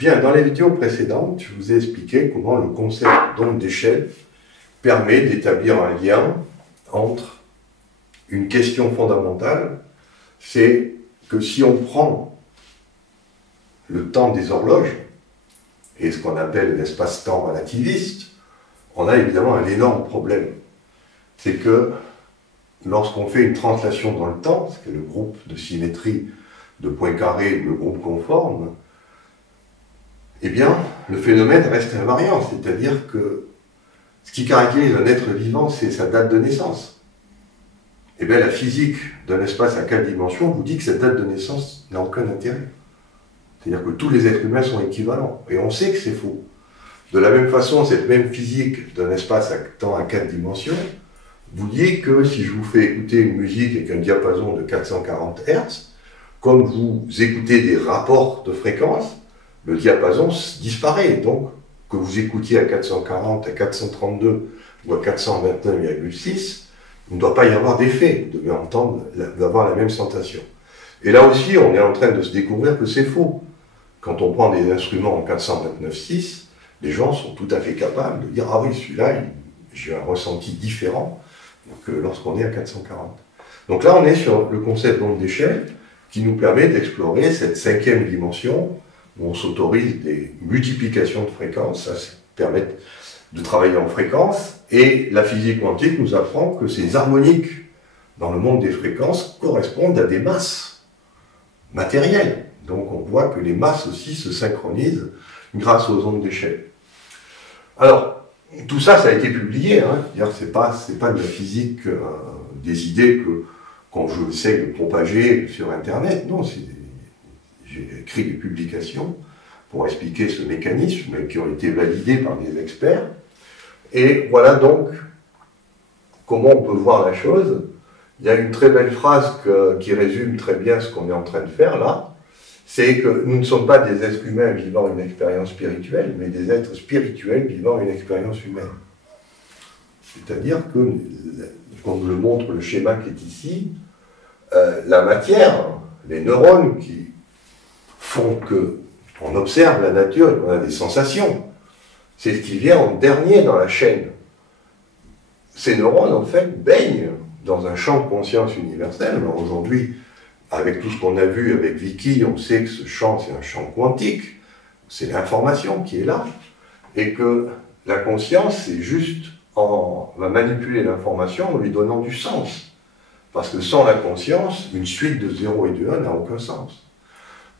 Bien, dans les vidéos précédentes, je vous ai expliqué comment le concept d'onde d'échelle permet d'établir un lien entre une question fondamentale, c'est que si on prend le temps des horloges et ce qu'on appelle l'espace-temps relativiste, on a évidemment un énorme problème. C'est que lorsqu'on fait une translation dans le temps, ce qui est le groupe de symétrie de Poincaré, le groupe conforme, eh bien, le phénomène reste invariant, c'est-à-dire que ce qui caractérise un être vivant, c'est sa date de naissance. Eh bien, la physique d'un espace à 4 dimensions vous dit que cette date de naissance n'a aucun intérêt. C'est-à-dire que tous les êtres humains sont équivalents, et on sait que c'est faux. De la même façon, cette même physique d'un espace à temps à 4 dimensions vous dit que si je vous fais écouter une musique avec un diapason de 440 Hz, comme vous écoutez des rapports de fréquences, le diapason disparaît. Donc, que vous écoutiez à 440, à 432 ou à 429,6, il ne doit pas y avoir d'effet. Vous devez avoir la même sensation. Et là aussi, on est en train de se découvrir que c'est faux. Quand on prend des instruments en 429,6, les gens sont tout à fait capables de dire « Ah oui, celui-là, j'ai un ressenti différent que lorsqu'on est à 440. » Donc là, on est sur le concept d'onde d'échelle qui nous permet d'explorer cette 5e dimension où on s'autorise des multiplications de fréquences. Ça permet de travailler en fréquences. Et la physique quantique nous apprend que ces harmoniques dans le monde des fréquences correspondent à des masses matérielles. Donc on voit que les masses aussi se synchronisent grâce aux ondes d'échelle. Alors, tout ça, ça a été publié. C'est pas de la physique, des idées que quand je essaie de propager sur Internet. Non, j'ai écrit des publications pour expliquer ce mécanisme qui ont été validées par des experts. Et voilà donc comment on peut voir la chose. Il y a une très belle phrase qui résume très bien ce qu'on est en train de faire là. C'est que nous ne sommes pas des êtres humains vivant une expérience spirituelle, mais des êtres spirituels vivant une expérience humaine. C'est-à-dire que, comme le montre le schéma qui est ici, la matière, les neurones qui font qu'on observe la nature et qu'on a des sensations, c'est ce qui vient en dernier dans la chaîne. Ces neurones, en fait, baignent dans un champ de conscience universel. Alors aujourd'hui, avec tout ce qu'on a vu avec Vicky, on sait que ce champ, c'est un champ quantique, c'est l'information qui est là, et que la conscience, c'est juste, on va manipuler l'information en lui donnant du sens. Parce que sans la conscience, une suite de 0 et de 1 n'a aucun sens.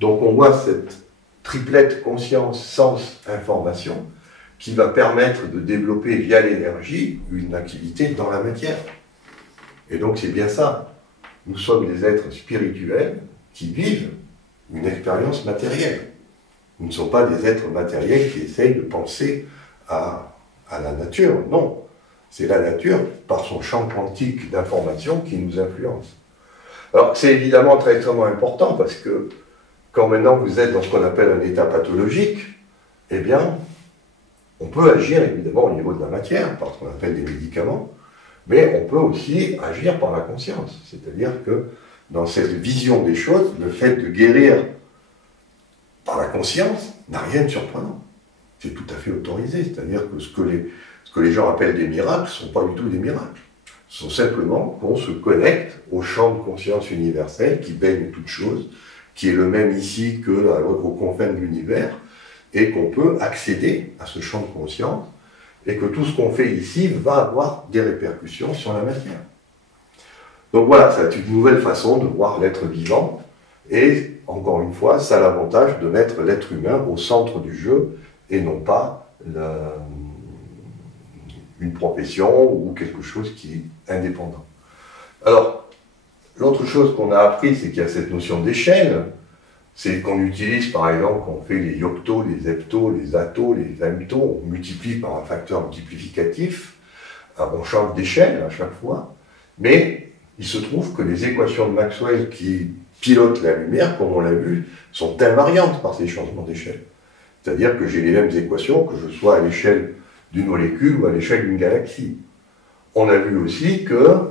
Donc on voit cette triplette conscience, sens, information, qui va permettre de développer via l'énergie une activité dans la matière. Et donc c'est bien ça. Nous sommes des êtres spirituels qui vivent une expérience matérielle. Nous ne sommes pas des êtres matériels qui essayent de penser à la nature. Non, c'est la nature, par son champ quantique d'information, qui nous influence. Alors c'est évidemment extrêmement important parce que quand maintenant vous êtes dans ce qu'on appelle un état pathologique, eh bien, on peut agir évidemment au niveau de la matière, par ce qu'on appelle des médicaments, mais on peut aussi agir par la conscience. C'est-à-dire que dans cette vision des choses, le fait de guérir par la conscience n'a rien de surprenant. C'est tout à fait autorisé. C'est-à-dire que ce que les gens appellent des miracles ne sont pas du tout des miracles. Ce sont simplement qu'on se connecte au champ de conscience universel qui baigne toute chose, qui est le même ici qu'aux confins de l'univers, et qu'on peut accéder à ce champ de conscience, et que tout ce qu'on fait ici va avoir des répercussions sur la matière. Donc voilà, c'est une nouvelle façon de voir l'être vivant, et encore une fois, ça a l'avantage de mettre l'être humain au centre du jeu, et non pas une profession ou quelque chose qui est indépendant. Alors, l'autre chose qu'on a appris, c'est qu'il y a cette notion d'échelle, c'est qu'on utilise, par exemple, quand on fait les yoctos, les heptos, les attos, les femtos, on multiplie par un facteur multiplicatif, on change d'échelle à chaque fois, mais il se trouve que les équations de Maxwell qui pilotent la lumière, comme on l'a vu, sont invariantes par ces changements d'échelle. C'est-à-dire que j'ai les mêmes équations, que je sois à l'échelle d'une molécule ou à l'échelle d'une galaxie. On a vu aussi que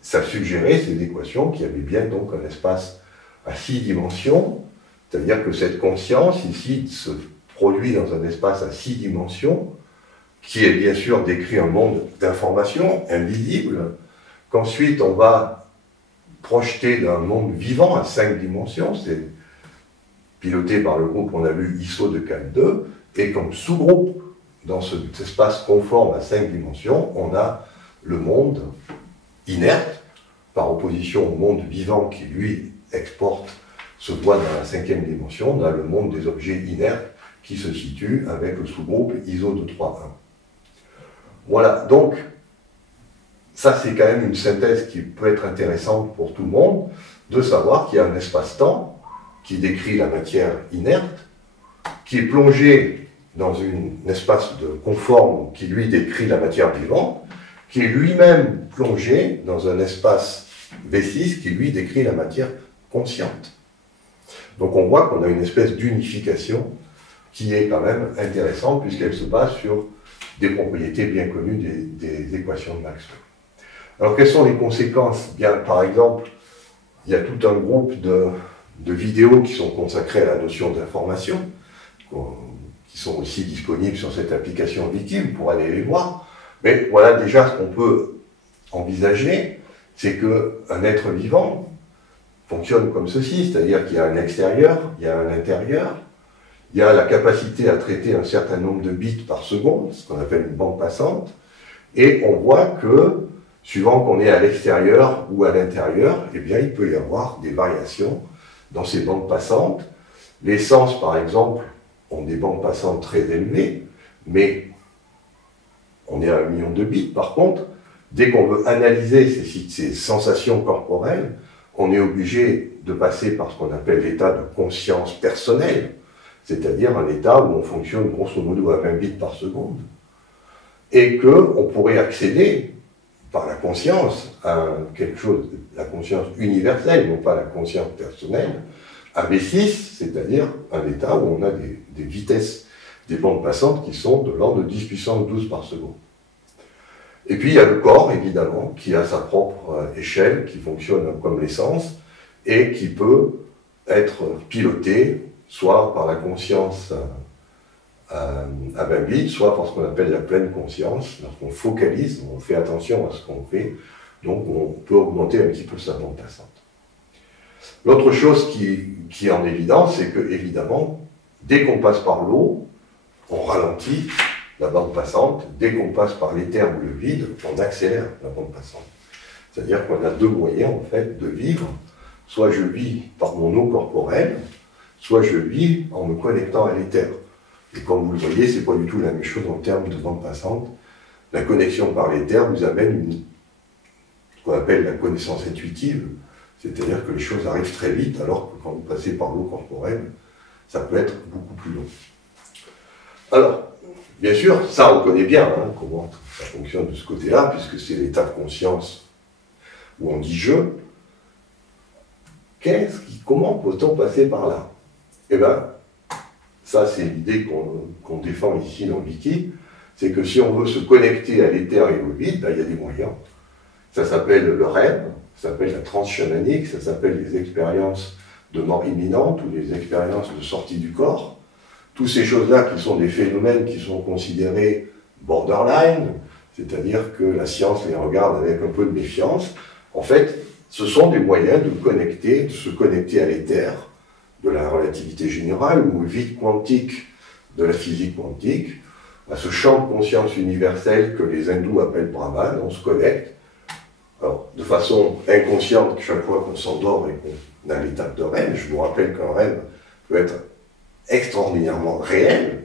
ça suggérait ces équations qu'il y avait bien donc un espace à 6 dimensions, c'est-à-dire que cette conscience ici se produit dans un espace à 6 dimensions, qui est bien sûr décrit un monde d'information invisible, qu'ensuite on va projeter d'un monde vivant à 5 dimensions, c'est piloté par le groupe, on a vu ISO de CAD 2, et comme sous-groupe dans cet espace conforme à 5 dimensions, on a le monde inerte, par opposition au monde vivant qui, lui, se voit dans la 5e dimension. On a le monde des objets inertes qui se situe avec le sous-groupe ISO 231. Voilà, donc, ça c'est quand même une synthèse qui peut être intéressante pour tout le monde, de savoir qu'il y a un espace-temps qui décrit la matière inerte, qui est plongé dans un espace de conforme qui lui décrit la matière vivante, qui est lui-même plongé dans un espace V6 qui lui décrit la matière consciente. Donc on voit qu'on a une espèce d'unification qui est quand même intéressante puisqu'elle se base sur des propriétés bien connues des équations de Maxwell. Alors quelles sont les conséquences? Bien, par exemple, il y a tout un groupe de vidéos qui sont consacrées à la notion d'information, qui sont aussi disponibles sur cette application Wiki, vous pourrez aller les voir. Mais voilà déjà ce qu'on peut envisager, c'est qu'un être vivant fonctionne comme ceci, c'est-à-dire qu'il y a un extérieur, il y a un intérieur, il y a la capacité à traiter un certain nombre de bits par seconde, ce qu'on appelle une bande passante, et on voit que, suivant qu'on est à l'extérieur ou à l'intérieur, eh bien il peut y avoir des variations dans ces bandes passantes. Les sens, par exemple, ont des bandes passantes très élevées, mais on est à 1 million de bits. Par contre, dès qu'on veut analyser ces sensations corporelles, on est obligé de passer par ce qu'on appelle l'état de conscience personnelle, c'est-à-dire un état où on fonctionne grosso modo à 20 bits par seconde, et qu'on pourrait accéder par la conscience à quelque chose, la conscience universelle, non pas la conscience personnelle, à V6, c'est-à-dire un état où on a des vitesses des bandes passantes qui sont de l'ordre de 10 puissance 12 par seconde. Et puis il y a le corps, évidemment, qui a sa propre échelle, qui fonctionne comme l'essence, et qui peut être piloté soit par la conscience à 20 bits, soit par ce qu'on appelle la pleine conscience. Lorsqu'on focalise, on fait attention à ce qu'on fait, donc on peut augmenter un petit peu sa bande passante. L'autre chose qui est en évidence, c'est que, évidemment, dès qu'on passe par l'eau, on ralentit la bande passante. Dès qu'on passe par l'éther ou le vide, on accélère la bande passante. C'est-à-dire qu'on a deux moyens, en fait, de vivre. Soit je vis par mon eau corporelle, soit je vis en me connectant à l'éther. Et comme vous le voyez, c'est pas du tout la même chose en termes de bande passante. La connexion par l'éther vous amène ce qu'on appelle la connaissance intuitive, c'est-à-dire que les choses arrivent très vite, alors que quand vous passez par l'eau corporelle, ça peut être beaucoup plus long. Alors, bien sûr, ça on connaît bien, hein, comment ça fonctionne de ce côté-là, puisque c'est l'état de conscience où on dit « je ». Comment peut-on passer par là? Eh bien, ça c'est l'idée qu'on défend ici dans le Wiki, c'est que si on veut se connecter à l'éther et au vide, ben, il y a des moyens. Ça s'appelle le REM, ça s'appelle la transe chamanique, ça s'appelle les expériences de mort imminente ou les expériences de sortie du corps. Toutes ces choses-là qui sont des phénomènes qui sont considérés borderline, c'est-à-dire que la science les regarde avec un peu de méfiance. En fait, ce sont des moyens de se connecter à l'éther de la relativité générale ou au vide quantique de la physique quantique, à ce champ de conscience universel que les hindous appellent Brahman. On se connecte, alors, de façon inconsciente, chaque fois qu'on s'endort et qu'on a l'état de rêve. Je vous rappelle qu'un rêve peut être extraordinairement réel,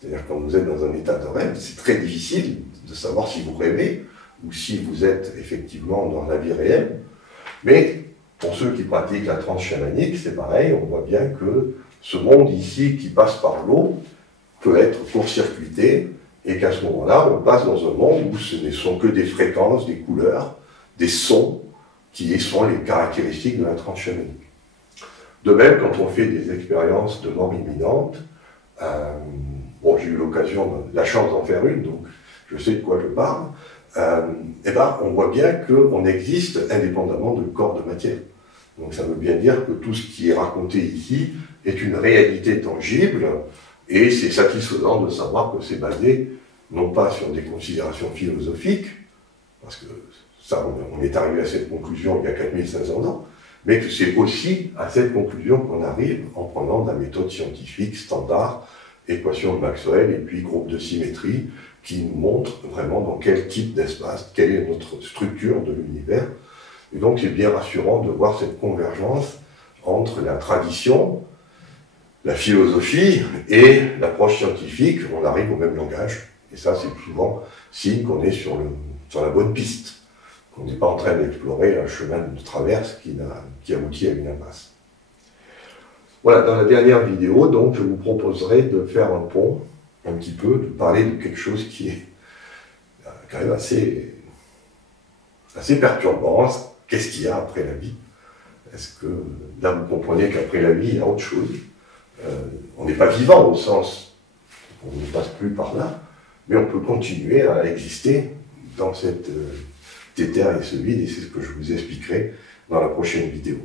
c'est-à-dire quand vous êtes dans un état de rêve, c'est très difficile de savoir si vous rêvez ou si vous êtes effectivement dans la vie réelle. Mais pour ceux qui pratiquent la transe chamanique, c'est pareil, on voit bien que ce monde ici qui passe par l'eau peut être court-circuité et qu'à ce moment-là, on passe dans un monde où ce ne sont que des fréquences, des couleurs, des sons qui sont les caractéristiques de la transe chamanique. De même, quand on fait des expériences de mort imminente, bon, j'ai eu la chance d'en faire une, donc je sais de quoi je parle, eh ben, on voit bien qu'on existe indépendamment de corps de matière. Donc ça veut bien dire que tout ce qui est raconté ici est une réalité tangible Et c'est satisfaisant de savoir que c'est basé non pas sur des considérations philosophiques, parce que ça, on est arrivé à cette conclusion il y a 4500 ans, mais que c'est aussi à cette conclusion qu'on arrive en prenant de la méthode scientifique standard, équation de Maxwell et puis groupe de symétrie, qui nous montre vraiment dans quel type d'espace, quelle est notre structure de l'univers. Et donc c'est bien rassurant de voir cette convergence entre la tradition, la philosophie et l'approche scientifique. On arrive au même langage. Et ça, c'est souvent signe qu'on est sur la bonne piste, qu'on n'est pas en train d'explorer un chemin de traverse qui aboutit à une impasse. Voilà, dans la dernière vidéo, donc, je vous proposerai de faire un pont, un petit peu, de parler de quelque chose qui est quand même assez perturbant. Qu'est-ce qu'il y a après la vie? Est-ce que, là, vous comprenez qu'après la vie, il y a autre chose? On n'est pas vivant au sens, on ne passe plus par là, mais on peut continuer à exister dans cette terre et ce vide, et c'est ce que je vous expliquerai dans la prochaine vidéo.